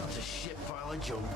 That's a shit pile of junk.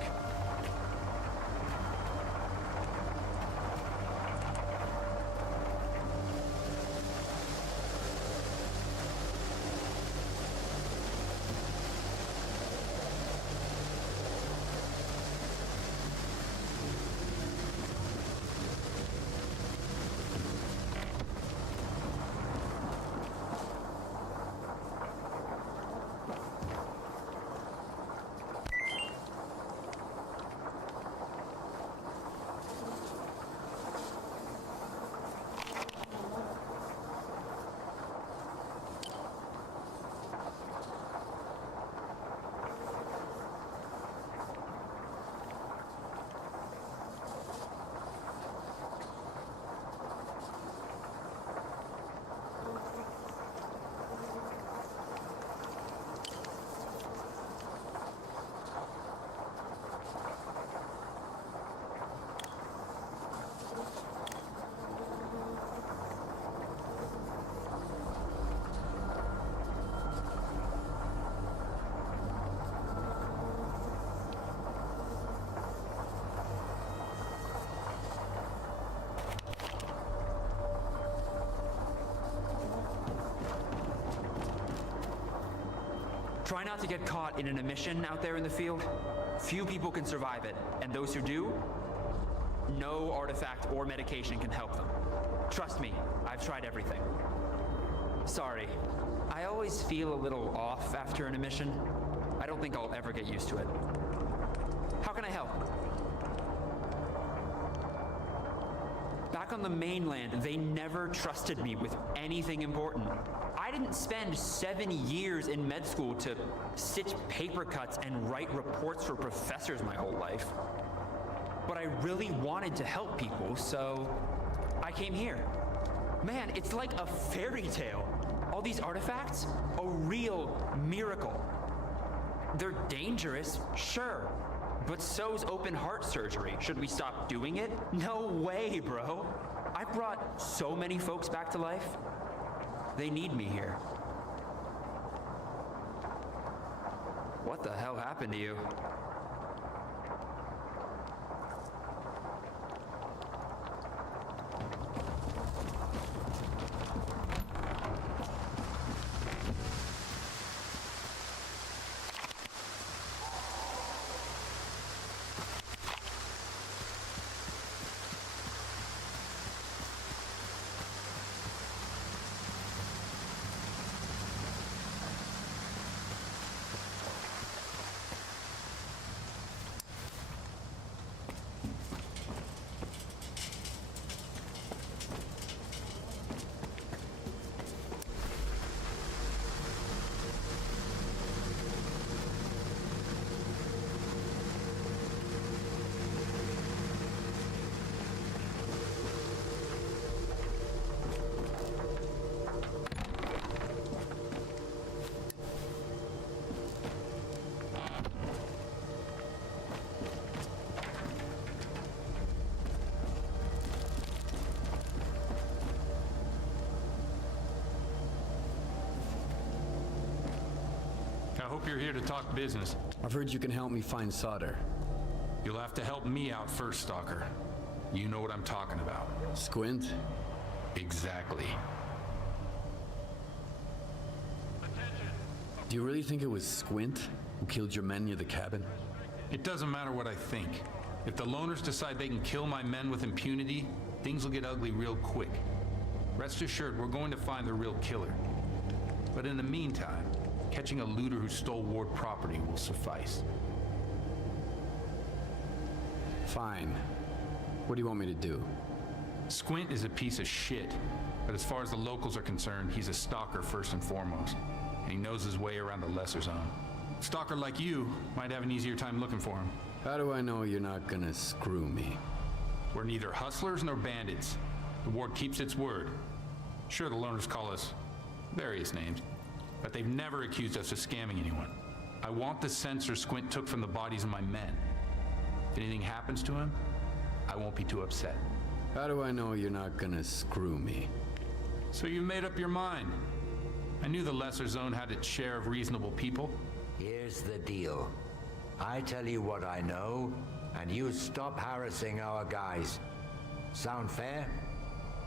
Try not to get caught in an emission out there in the field. Few people can survive it, and those who do, no artifact or medication can help them. Trust me, I've tried everything. Sorry, I always feel a little off after an emission. I don't think I'll ever get used to it. How can I help? Back on the mainland, they never trusted me with anything important. I didn't spend 7 years in med school to stitch paper cuts and write reports for professors my whole life. But I really wanted to help people, so I came here. Man, it's like a fairy tale. All these artifacts, a real miracle. They're dangerous, sure, but so's open heart surgery. Should we stop doing it? No way, bro. I brought so many folks back to life. They need me here. What the hell happened to you? I hope you're here to talk business. I've heard you can help me find solder. You'll have to help me out first, Stalker. You know what I'm talking about. Squint? Exactly. Do you really think it was Squint who killed your men near the cabin? It doesn't matter what I think. If the loners decide they can kill my men with impunity, things will get ugly real quick. Rest assured, we're going to find the real killer. But in the meantime, catching a looter who stole Ward property will suffice. Fine. What do you want me to do? Squint is a piece of shit, but as far as the locals are concerned, he's a stalker first and foremost, and he knows his way around the lesser zone. A stalker like you might have an easier time looking for him. How do I know you're not gonna screw me? We're neither hustlers nor bandits. The Ward keeps its word. Sure, the loners call us various names, but they've never accused us of scamming anyone. I want the sensor Squint took from the bodies of my men. If anything happens to him, I won't be too upset. How do I know you're not gonna screw me? So you made up your mind. I knew the lesser zone had its share of reasonable people. Here's the deal. I tell you what I know, and you stop harassing our guys. Sound fair?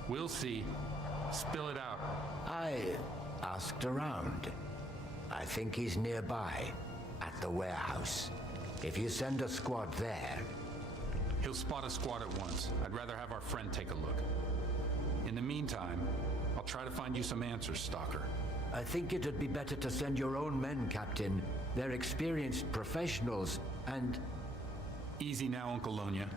We'll see. Spill it out. I asked around. I think he's nearby, at the warehouse. If you send a squad there... He'll spot a squad at once. I'd rather have our friend take a look. In the meantime, I'll try to find you some answers, Stalker. I think it'd be better to send your own men, Captain. They're experienced professionals, and... Easy now, Uncle Lonya.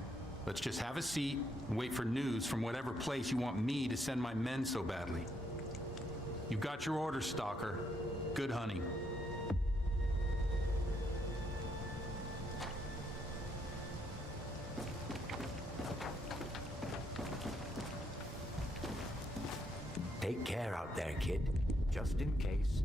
Let's just have a seat and wait for news from whatever place you want me to send my men so badly. You've got your orders, Stalker. Good hunting. Take care out there, kid. Just in case.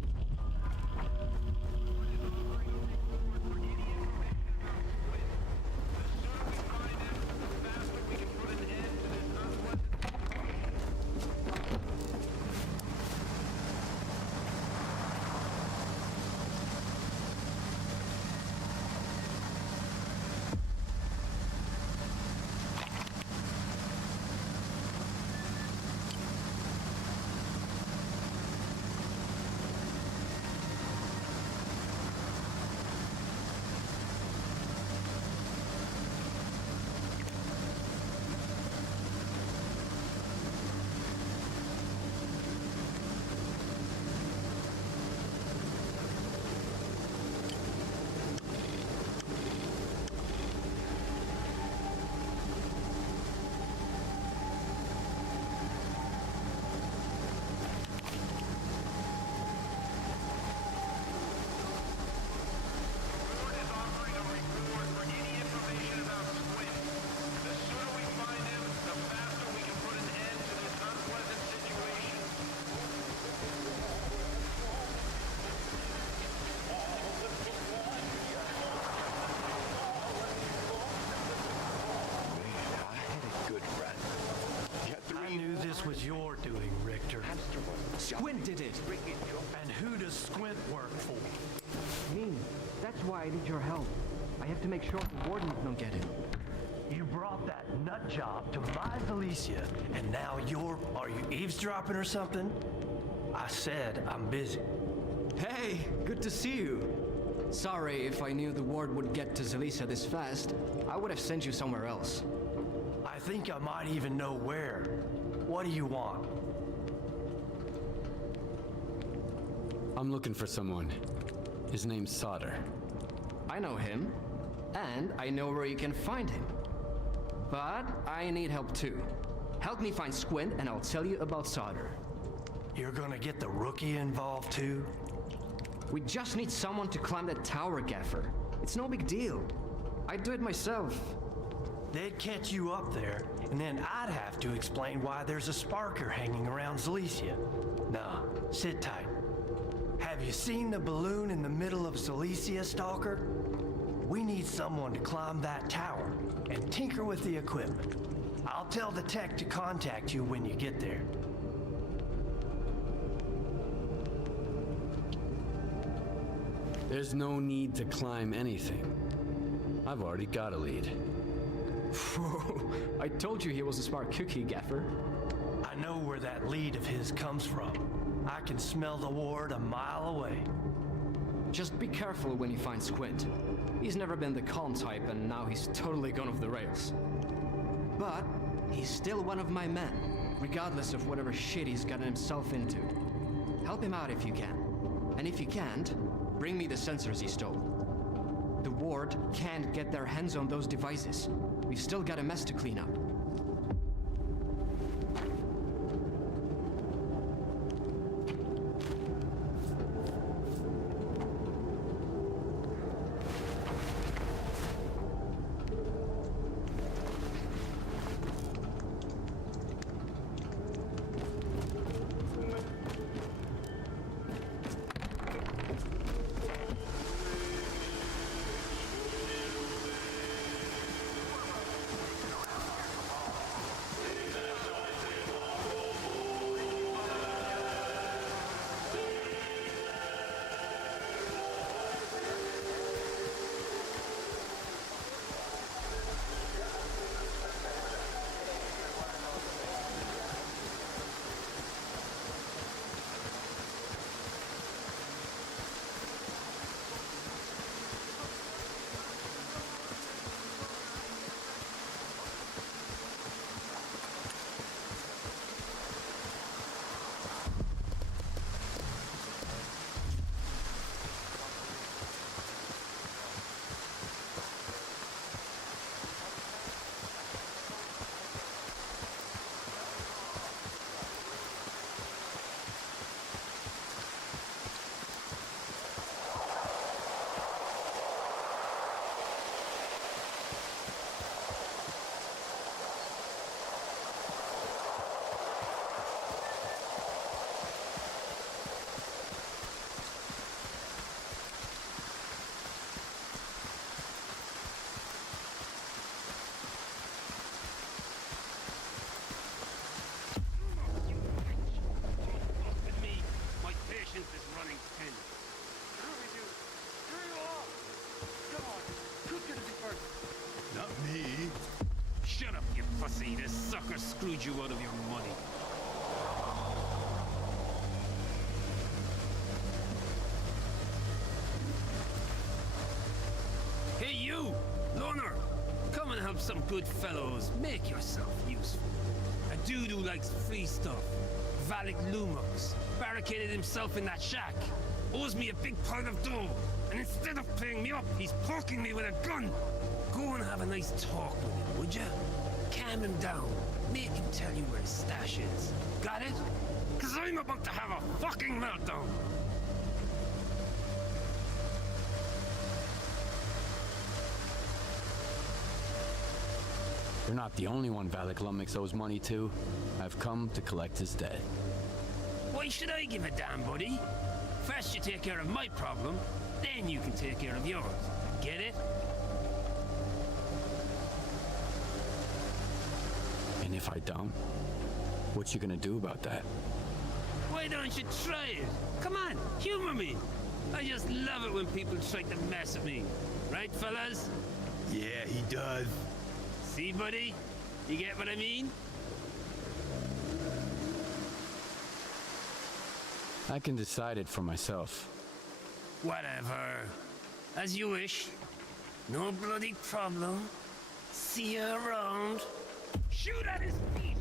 Was your doing, Richter. Squint did it. And who does Squint work for? Me. That's why I need your help. I have to make sure the wardens don't get him. You brought that nut job to my Felicia, and now are you eavesdropping or something? I said I'm busy. Hey, good to see you. Sorry, if I knew the ward would get to Zelisa this fast, I would have sent you somewhere else. I think I might even know where. What do you want? I'm looking for someone. His name's S.T.A.L.K.E.R. I know him, and I know where you can find him. But I need help too. Help me find Squint, and I'll tell you about S.T.A.L.K.E.R. You're gonna get the rookie involved too? We just need someone to climb that tower, Gaffer. It's no big deal. I'd do it myself. They'd catch you up there, and then I'd have to explain why there's a sparker hanging around Zelisa. Nah, sit tight. Have you seen the balloon in the middle of Zelisa, Stalker? We need someone to climb that tower and tinker with the equipment. I'll tell the tech to contact you when you get there. There's no need to climb anything. I've already got a lead. Whoa, I told you he was a smart cookie, Gaffer. I know where that lead of his comes from. I can smell the ward a mile away. Just be careful when you find Squint. He's never been the calm type, and now he's totally gone off the rails. But he's still one of my men, regardless of whatever shit he's gotten himself into. Help him out if you can. And if you can't, bring me the sensors he stole. The Ward can't get their hands on those devices. We've still got a mess to clean up. Shut up, you pussy. This sucker screwed you out of your money. Hey, you! Loner! Come and help some good fellows. Make yourself useful. A dude who likes free stuff. Valak Lumux. Barricaded himself in that shack. Owes me a big pile of dough. And instead of paying me up, he's poking me with a gun. Go and have a nice talk with him, would ya? Calm him down. Make him tell you where his stash is. Got it? 'Cause I'm about to have a fucking meltdown. You're not the only one Valak Lumix owes money to. I've come to collect his debt. Why should I give a damn, buddy? First you take care of my problem, then you can take care of yours. Get it? And if I don't, what you gonna do about that? Why don't you try it? Come on, humor me. I just love it when people try to mess with me. Right, fellas? Yeah, he does. See, buddy? You get what I mean? I can decide it for myself. Whatever. As you wish. No bloody problem. See you around. Shoot at his feet!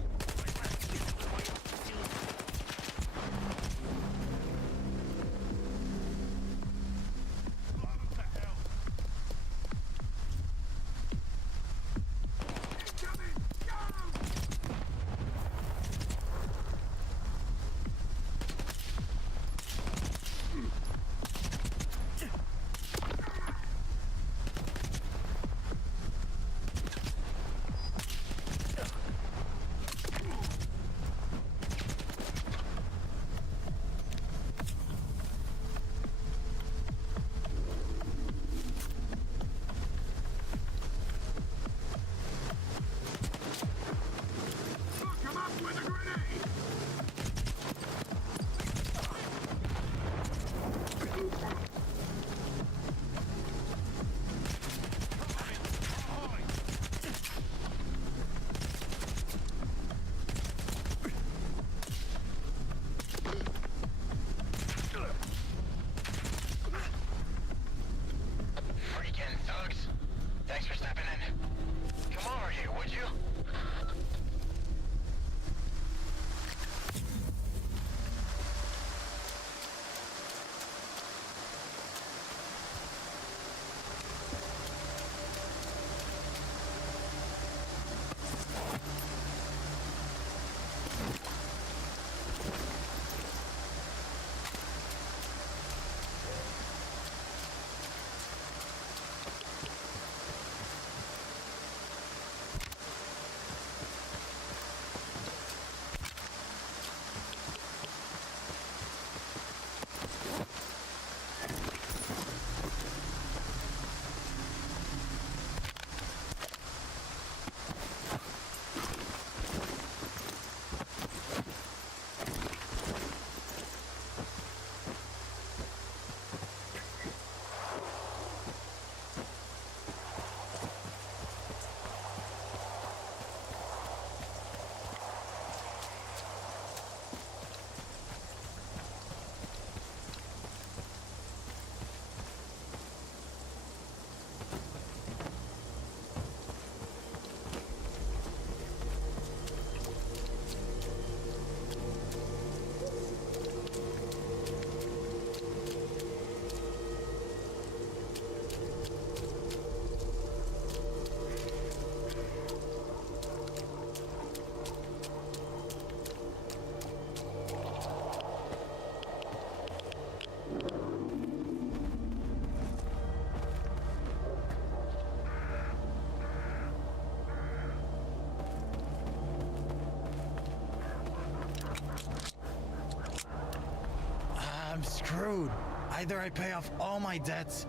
screwed. Either I pay off all my debts,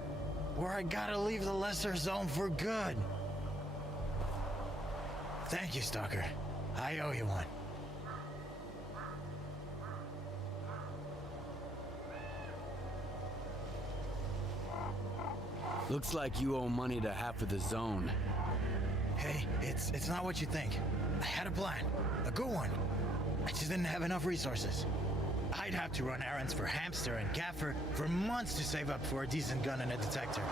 or I gotta leave the lesser zone for good. Thank you, Stalker. I owe you one. Looks like you owe money to half of the zone. Hey, it's not what you think. I had a plan. A good one. I just didn't have enough resources. I'd have to run errands for Hamster and Gaffer for months to save up for a decent gun and a detector.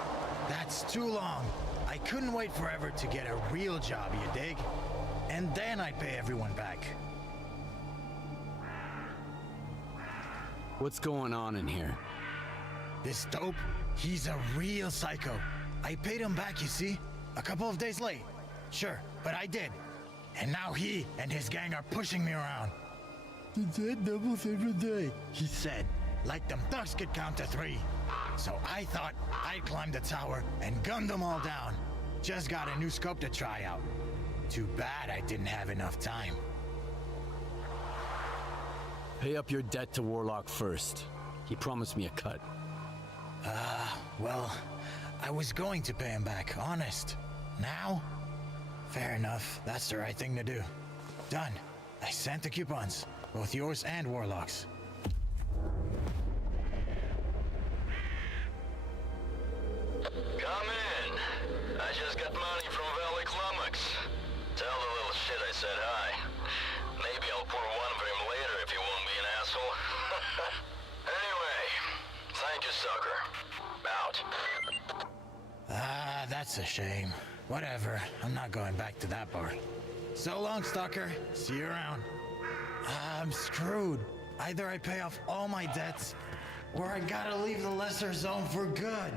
That's too long. I couldn't wait forever to get a real job, you dig? And then I'd pay everyone back. What's going on in here? This dope, he's a real psycho. I paid him back, you see? A couple of days late. Sure, but I did. And now he and his gang are pushing me around. The dead doubles every day, he said. Like them thugs could count to 3. So I thought I'd climb the tower and gun them all down. Just got a new scope to try out. Too bad I didn't have enough time. Pay up your debt to Warlock first. He promised me a cut. Well, I was going to pay him back, honest. Now? Fair enough, that's the right thing to do. Done. I sent the coupons, both yours and Warlock's. Come in. I just got money from Valley Climax. Tell the little shit I said hi. Maybe I'll pour one for him later if he won't be an asshole. Anyway, thank you, sucker. Out. That's a shame. Whatever, I'm not going back to that bar. So long, Stalker. See you around. I'm screwed. Either I pay off all my debts, or I gotta leave the lesser zone for good.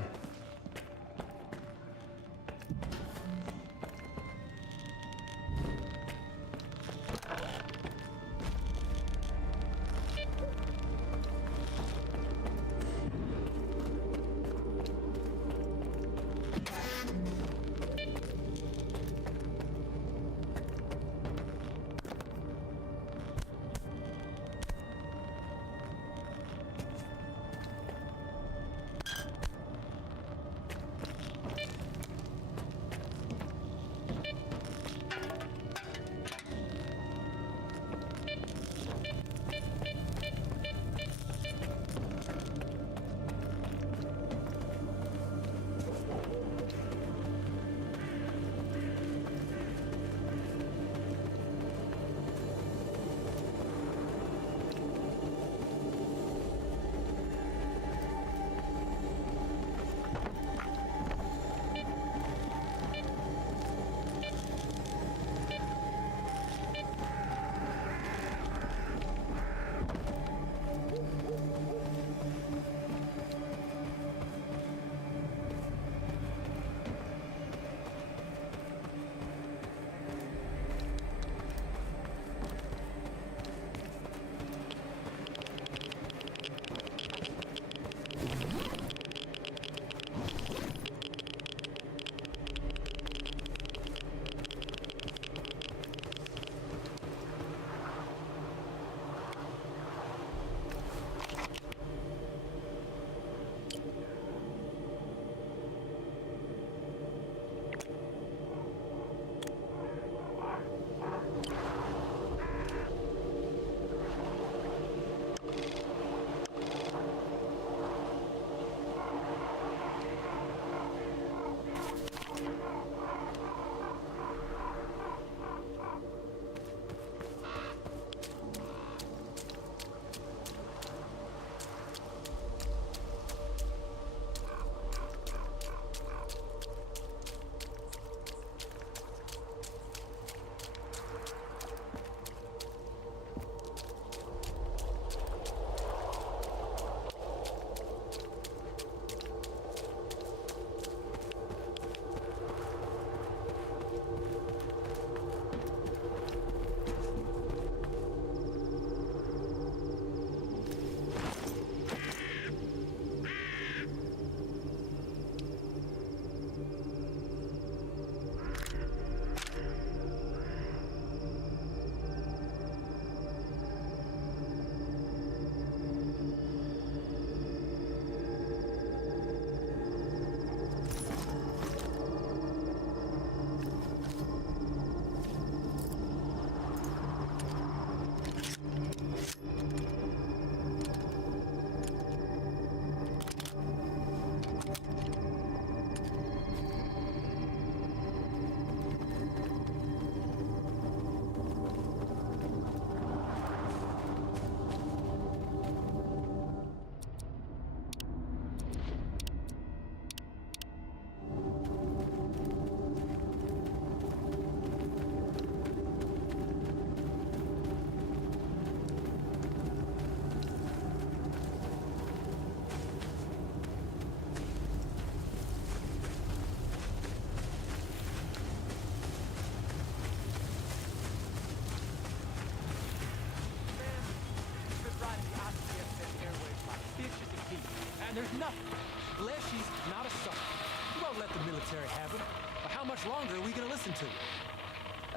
much longer are we gonna listen to?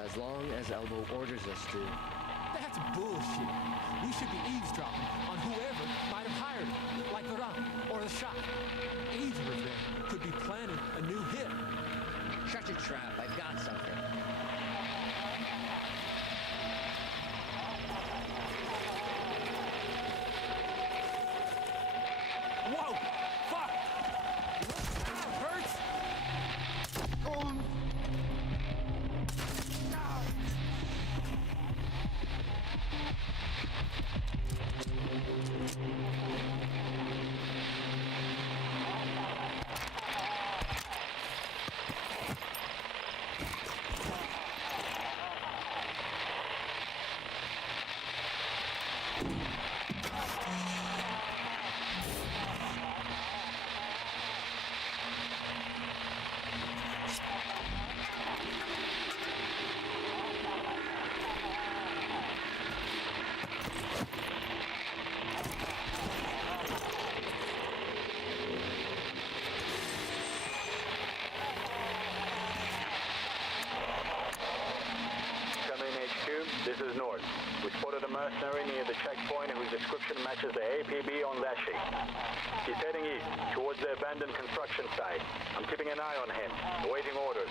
As long as Elbow orders us to. That's bullshit. We should be eavesdropping on whoever might have hired him, like Laurent or the shop. Either of them could be planning a new hit. Shut your trap. I've got something. Whoa! Fuck! Ow, hurts! This is North. We spotted a mercenary near the checkpoint whose description matches the APB on that sheet. He's heading east, towards the abandoned construction site. I'm keeping an eye on him, awaiting orders.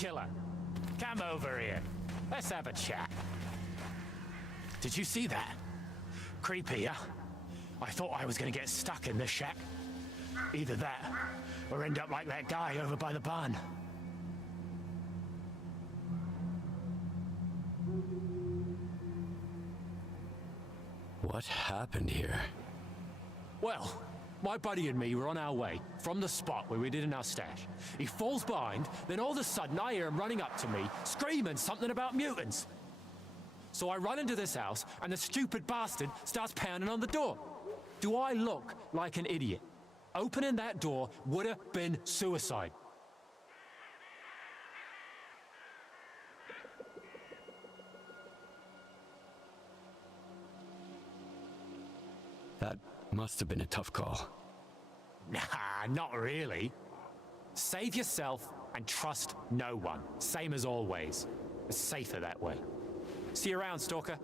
Killer, come over here. Let's have a chat. Did you see that? Creepy, huh? I thought I was gonna get stuck in this shack. Either that, or end up like that guy over by the barn. What happened here? Well, my buddy and me were on our way from the spot where we did in our stash. He falls behind, then all of a sudden I hear him running up to me, screaming something about mutants. So I run into this house, and the stupid bastard starts pounding on the door. Do I look like an idiot? Opening that door would have been suicide. That must have been a tough call. Nah, not really. Save yourself and trust no one. Same as always. It's safer that way. See you around, Stalker.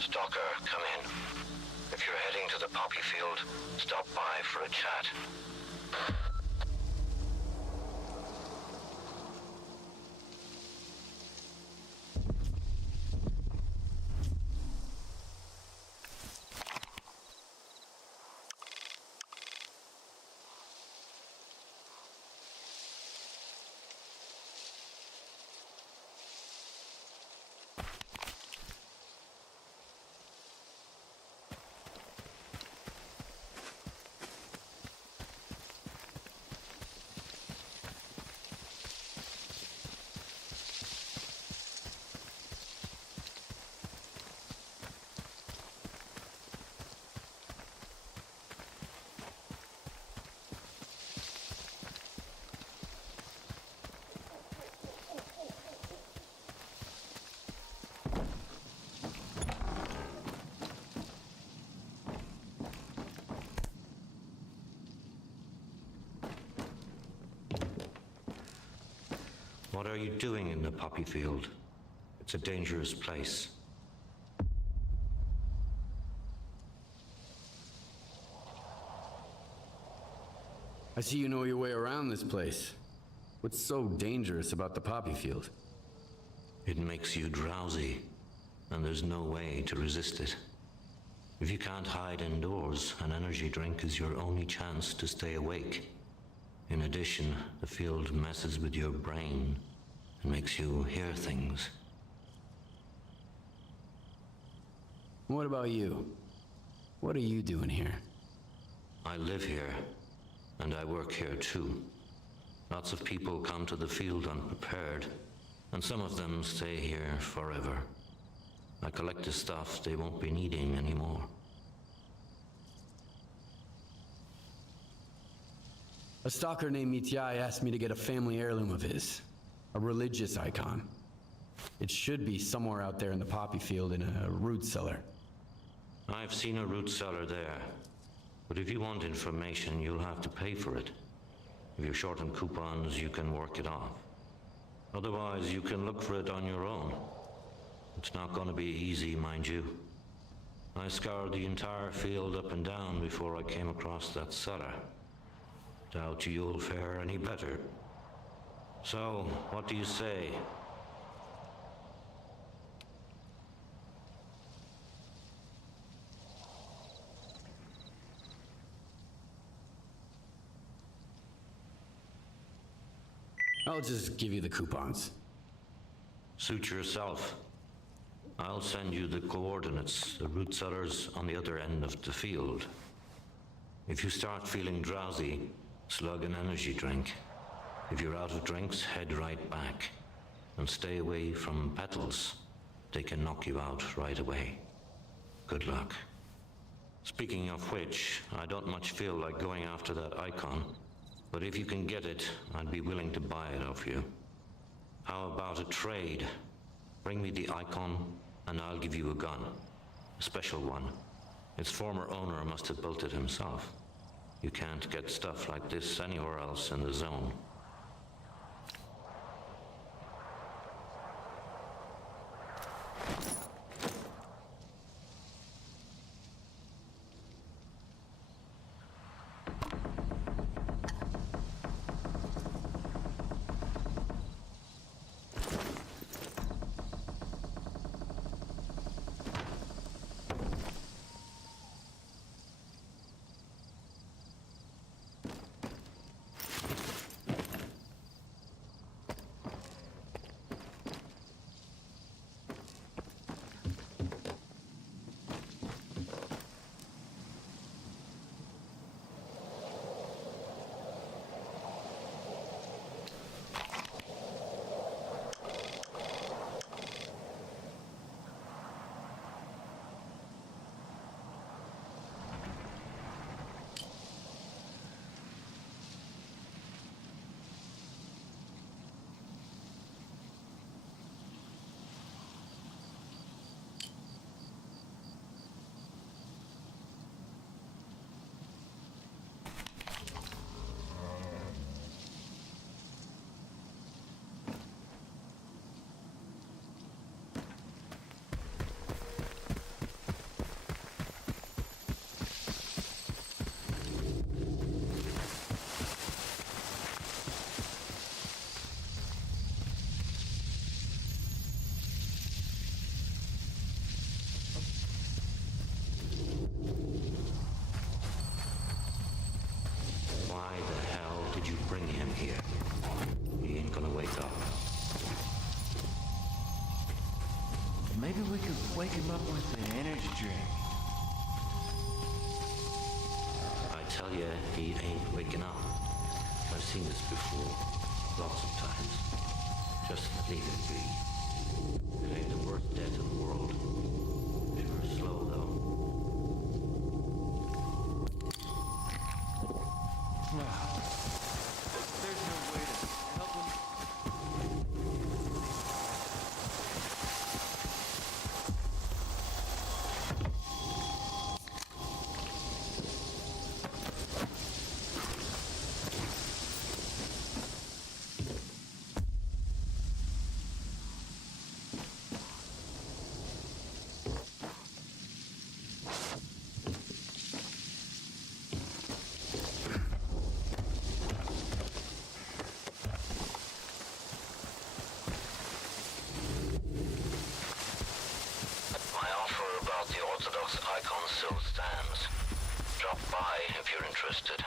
Stalker, come in. If you're heading to the poppy field, stop by for a chat. What are you doing in the poppy field? It's a dangerous place. I see you know your way around this place. What's so dangerous about the poppy field? It makes you drowsy, and there's no way to resist it. If you can't hide indoors, an energy drink is your only chance to stay awake. In addition, the field messes with your brain and makes you hear things. What about you? What are you doing here? I live here, and I work here too. Lots of people come to the field unprepared, and some of them stay here forever. I collect the stuff they won't be needing anymore. A stalker named Mityai asked me to get a family heirloom of his. A religious icon. It should be somewhere out there in the poppy field in a root cellar. I've seen a root cellar there. But if you want information, you'll have to pay for it. If you're short on coupons, you can work it off. Otherwise, you can look for it on your own. It's not going to be easy, mind you. I scoured the entire field up and down before I came across that cellar. Doubt you'll fare any better. So, what do you say? I'll just give you the coupons. Suit yourself. I'll send you the coordinates. The root cellar's on the other end of the field. If you start feeling drowsy, slug an energy drink. If you're out of drinks, head right back. And stay away from petals. They can knock you out right away. Good luck. Speaking of which, I don't much feel like going after that icon. But if you can get it, I'd be willing to buy it off you. How about a trade? Bring me the icon, and I'll give you a gun. A special one. Its former owner must have built it himself. You can't get stuff like this anywhere else in the zone. Maybe we could wake him up with an energy drink. I tell you, he ain't waking up. I've seen this before, lots of times. Just leave it be. It ain't the worst death in the world. Sure slow, though. There's no way to help him. the Orthodox icon still stands. Drop by if you're interested.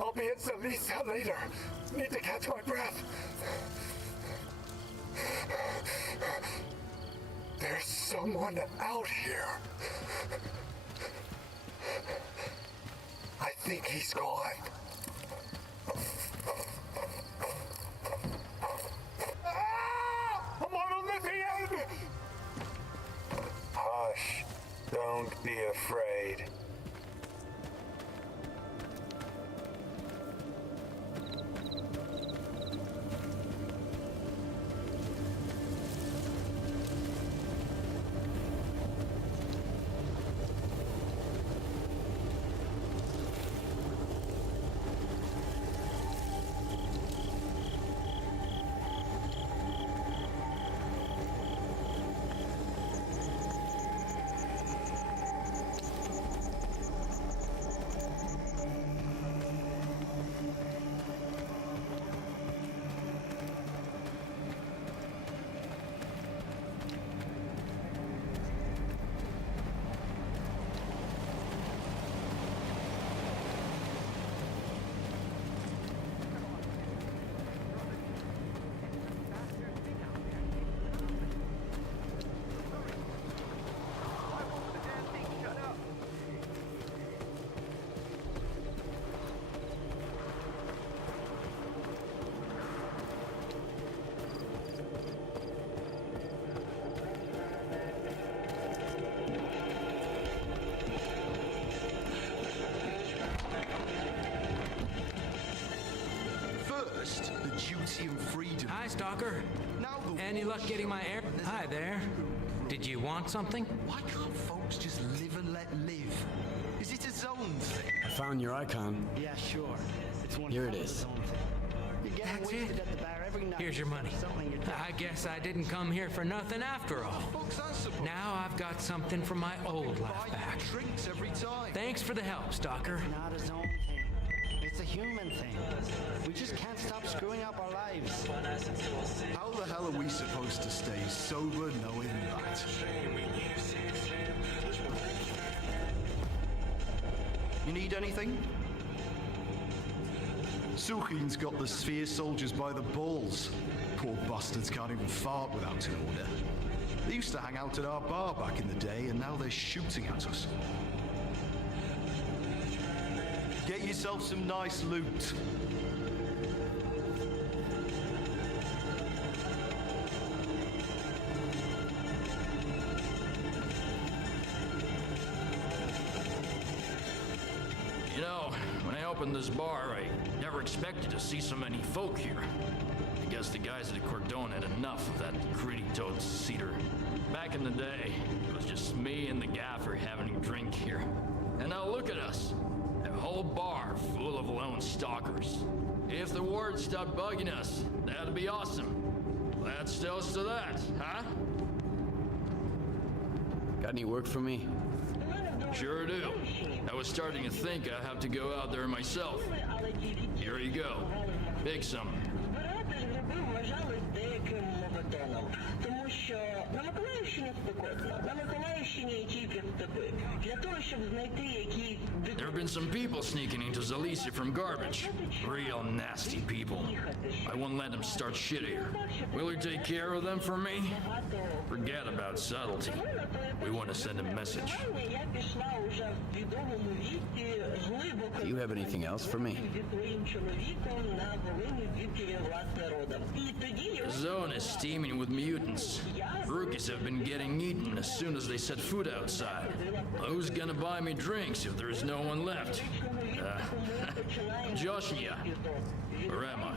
I'll be at Zelisa later. Need to catch my breath. There's someone out here. I think he's gone. Ah! I'm on the lithium! Hush. Don't be afraid. First, the duty and freedom. Hi, Stalker. Now the Any luck getting my air? Hi there. Did you want something? Why can't folks just live and let live? Is it a zone thing? I found your icon. Yeah, sure. It's one Here it is. That's it? Here's your money. I guess I didn't come here for nothing after all. Now I've got something from my old life back. Drinks every time. Thanks for the help, Stalker. Not a zone thing. It's a human thing. We just can't stop screwing up our lives. How the hell are we supposed to stay sober knowing that? You need anything? Suchin's got the sphere soldiers by the balls. Poor bastards can't even fart without an order. They used to hang out at our bar back in the day, and now they're shooting at us. Get yourself some nice loot. You know, when I opened this bar, I never expected to see so many folk here. I guess the guys at Cordon had enough of that gritty-toed cedar. Back in the day, it was just me and the gaffer having a drink here. And now look at us. A whole bar full of lone stalkers. If the ward stopped bugging us, that'd be awesome. Let's toast to that, huh? Got any work for me? Sure do. I was starting to think I have to go out there myself. Here you go. Pick some. There have been some people sneaking into Zalicia from garbage. Real nasty people. I won't let them start shit here. Will you take care of them for me? Forget about subtlety. We want to send a message. Do you have anything else for me? The zone is steaming with mutants. Rookies have been getting eaten as soon as they set foot outside. Who's gonna buy me drinks if there's no one left? Joshnia. Where am I?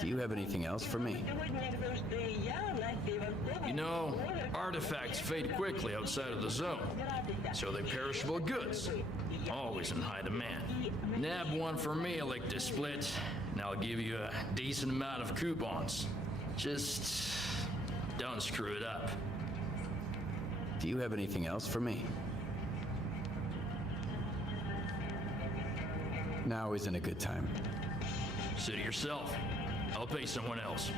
Do you have anything else for me? You know, artifacts fade quickly outside of the zone, so they're perishable goods. Always in high demand. Nab one for me, Elector Split, and I'll give you a decent amount of coupons. Just don't screw it up. Do you have anything else for me? Now isn't a good time. Suit yourself. I'll pay someone else.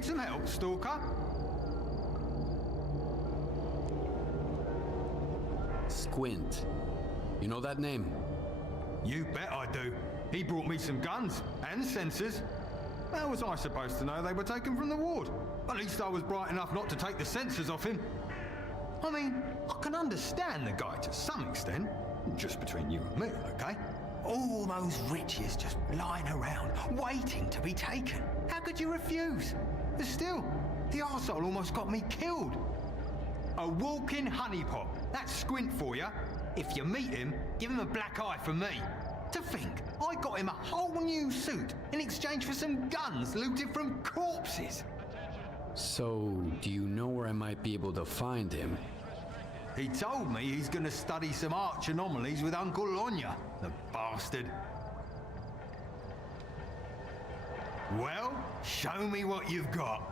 Need some help, Stalker? Squint. You know that name? You bet I do. He brought me some guns and sensors. How was I supposed to know they were taken from the ward? At least I was bright enough not to take the sensors off him. I mean, I can understand the guy to some extent. Just between you and me, okay? All those riches just lying around, waiting to be taken. How could you refuse? But still, the arsehole almost got me killed. A walking honeypot. That's Squint for you. If you meet him, give him a black eye from me. To think, I got him a whole new suit in exchange for some guns looted from corpses. So, do you know where I might be able to find him? He told me he's gonna study some arch anomalies with Uncle Lonya, the bastard. Well, show me what you've got.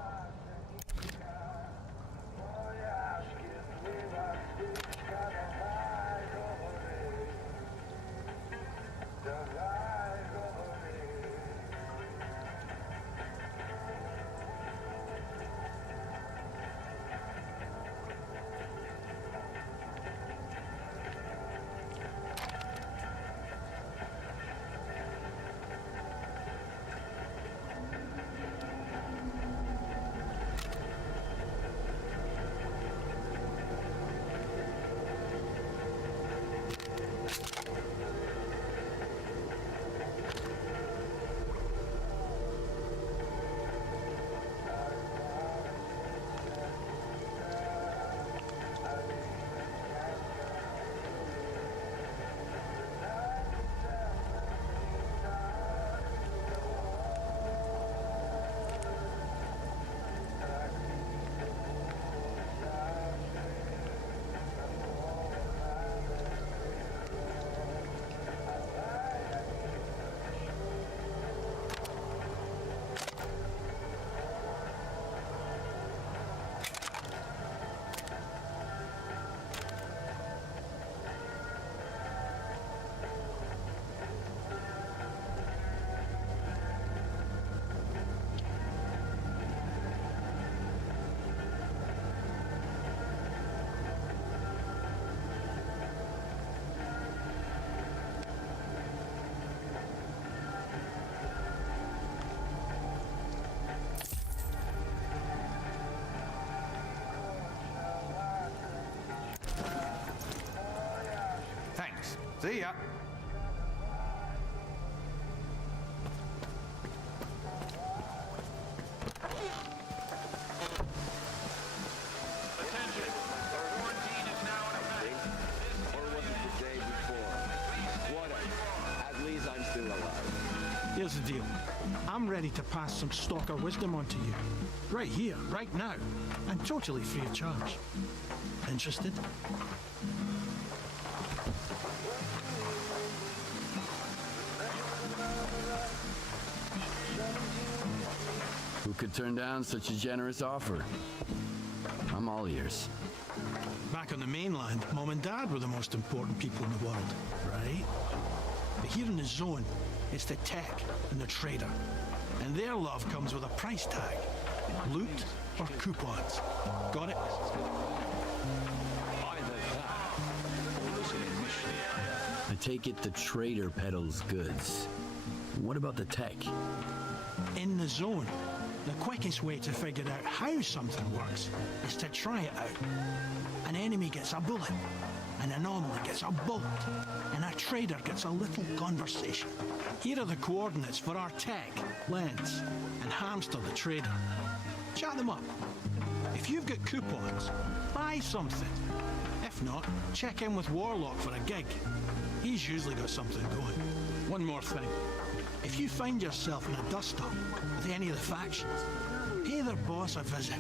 See ya. Attention. Quarantine is now in effect. Or was it the day before? Whatever. At least I'm still alive. Here's the deal. I'm ready to pass some stalker wisdom on to you. Right here, right now. And totally free of charge. Interested? Who could turn down such a generous offer? I'm all ears. Back on the mainland, Mom and Dad were the most important people in the world, right? But here in the zone, it's the tech and the trader. And their love comes with a price tag. Loot or coupons. Got it? I take it the trader peddles goods. What about the tech? In the zone, the quickest way to figure out how something works is to try it out. An enemy gets a bullet, an anomaly gets a bolt, and a trader gets a little conversation. Here are the coordinates for our tech, Lens, and Hamster the trader. Chat them up. If you've got coupons, buy something. If not, check in with Warlock for a gig. He's usually got something going. One more thing. If you find yourself in a dust-up with any of the factions, pay their boss a visit.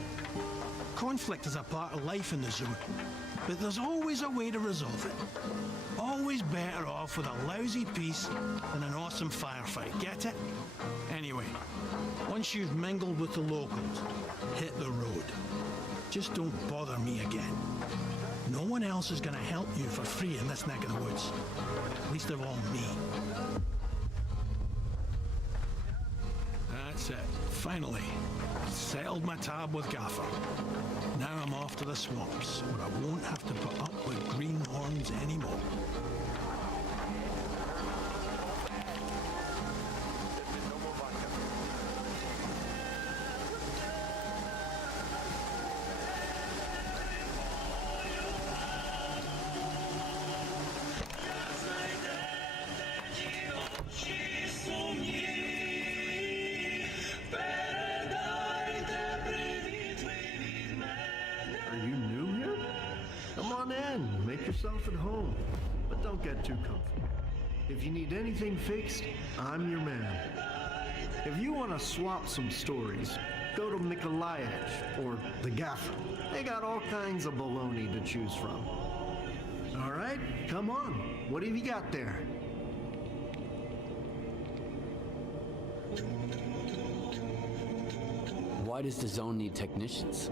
Conflict is a part of life in the zone, but there's always a way to resolve it. Always better off with a lousy peace than an awesome firefight, get it? Anyway, once you've mingled with the locals, hit the road. Just don't bother me again. No one else is gonna help you for free in this neck of the woods. Least of all me. That's it. Finally, settled my tab with Gaffer. Now I'm off to the swamps, where I won't have to put up with greenhorns anymore. Are you new here? Come on in, make yourself at home, but don't get too comfy. If you need anything fixed, I'm your man. If you want to swap some stories, go to Mikolayich or the Gaffer. They got all kinds of baloney to choose from. All right, come on. What have you got there? Why does the zone need technicians?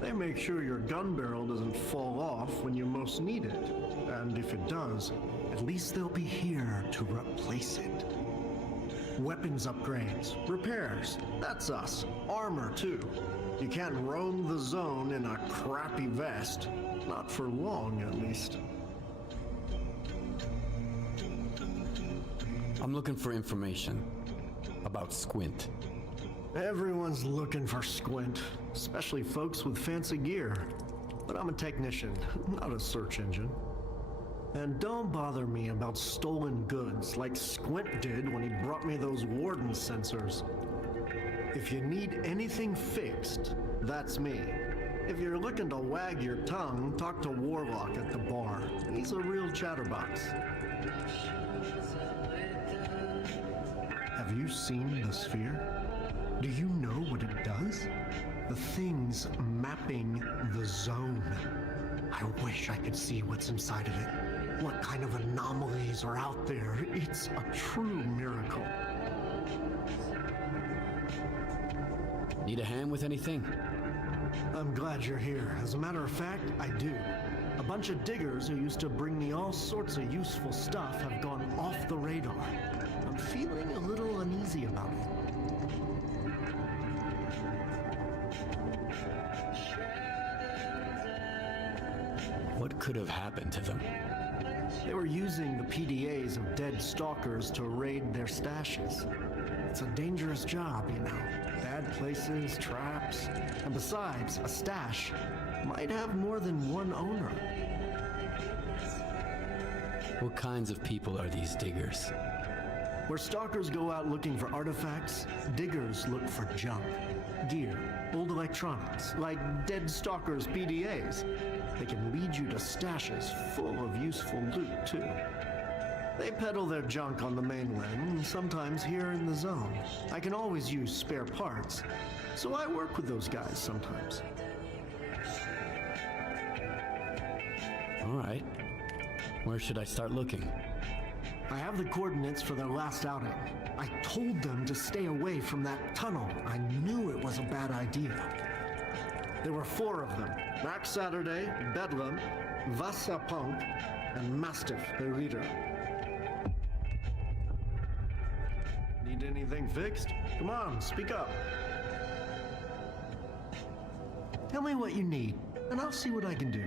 They make sure your gun barrel doesn't fall off when you most need it. And if it does, at least they'll be here to replace it. Weapons upgrades, repairs, that's us. Armor, too. You can't roam the zone in a crappy vest. Not for long, at least. I'm looking for information about Squint. Everyone's looking for Squint, especially folks with fancy gear. But I'm a technician, not a search engine. And don't bother me about stolen goods like Squint did when he brought me those warden sensors. If you need anything fixed, that's me. If you're looking to wag your tongue, talk to Warlock at the bar. He's a real chatterbox. Have you seen the sphere? Do you know what it does? The thing's mapping the zone. I wish I could see what's inside of it. What kind of anomalies are out there? It's a true miracle. Need a hand with anything? I'm glad you're here. As a matter of fact, I do. A bunch of diggers who used to bring me all sorts of useful stuff have gone off the radar. I'm feeling a little uneasy about it. What could have happened to them? They were using the PDAs of dead stalkers to raid their stashes. It's a dangerous job, you know. Bad places, traps, and besides, a stash might have more than one owner. What kinds of people are these diggers? Where stalkers go out looking for artifacts, diggers look for junk. Gear, old electronics, like dead stalkers' PDAs. They can lead you to stashes full of useful loot, too. They peddle their junk on the mainland, and sometimes here in the zone. I can always use spare parts, so I work with those guys sometimes. All right. Where should I start looking? I have the coordinates for their last outing. I told them to stay away from that tunnel. I knew it was a bad idea. There were 4 of them. Max Saturday, Bedlam, Vasa Punk, and Mastiff, their leader. Need anything fixed? Come on, speak up. Tell me what you need, and I'll see what I can do.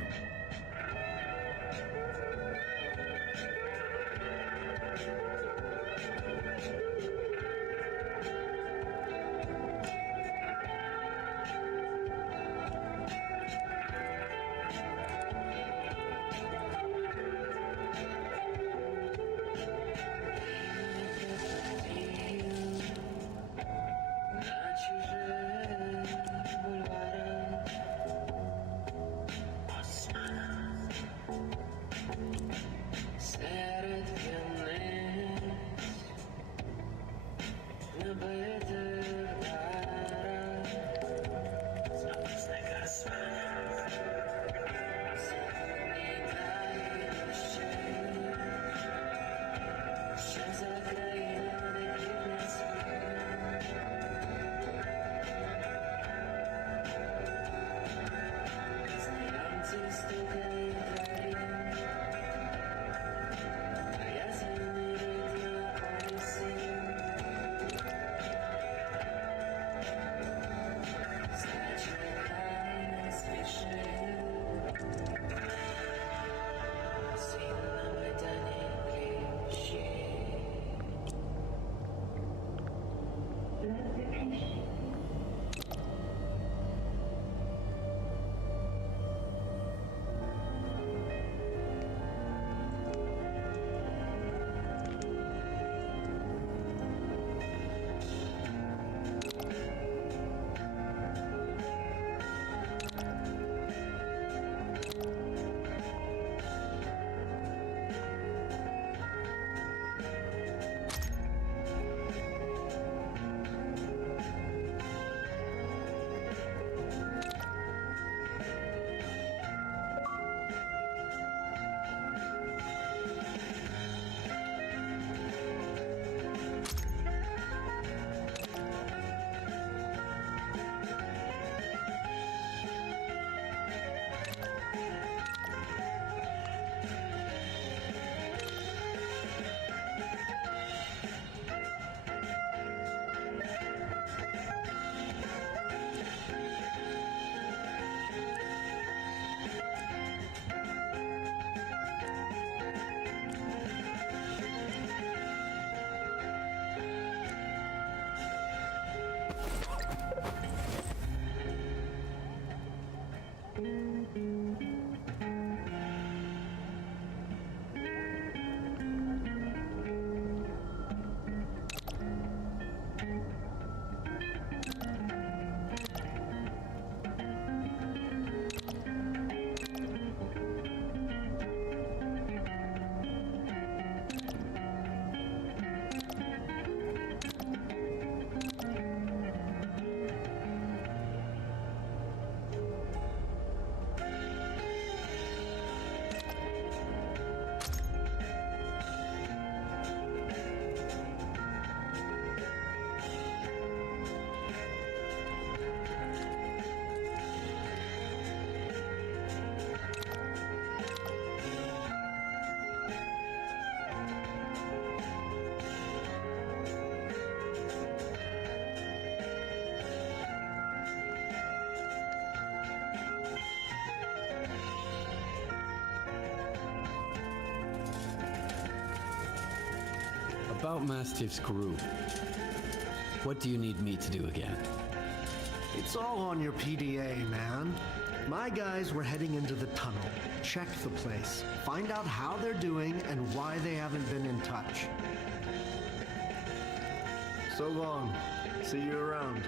About Mastiff's crew. What do you need me to do again? It's all on your PDA, man. My guys were heading into the tunnel. Check the place. Find out how they're doing and why they haven't been in touch. So long. See you around.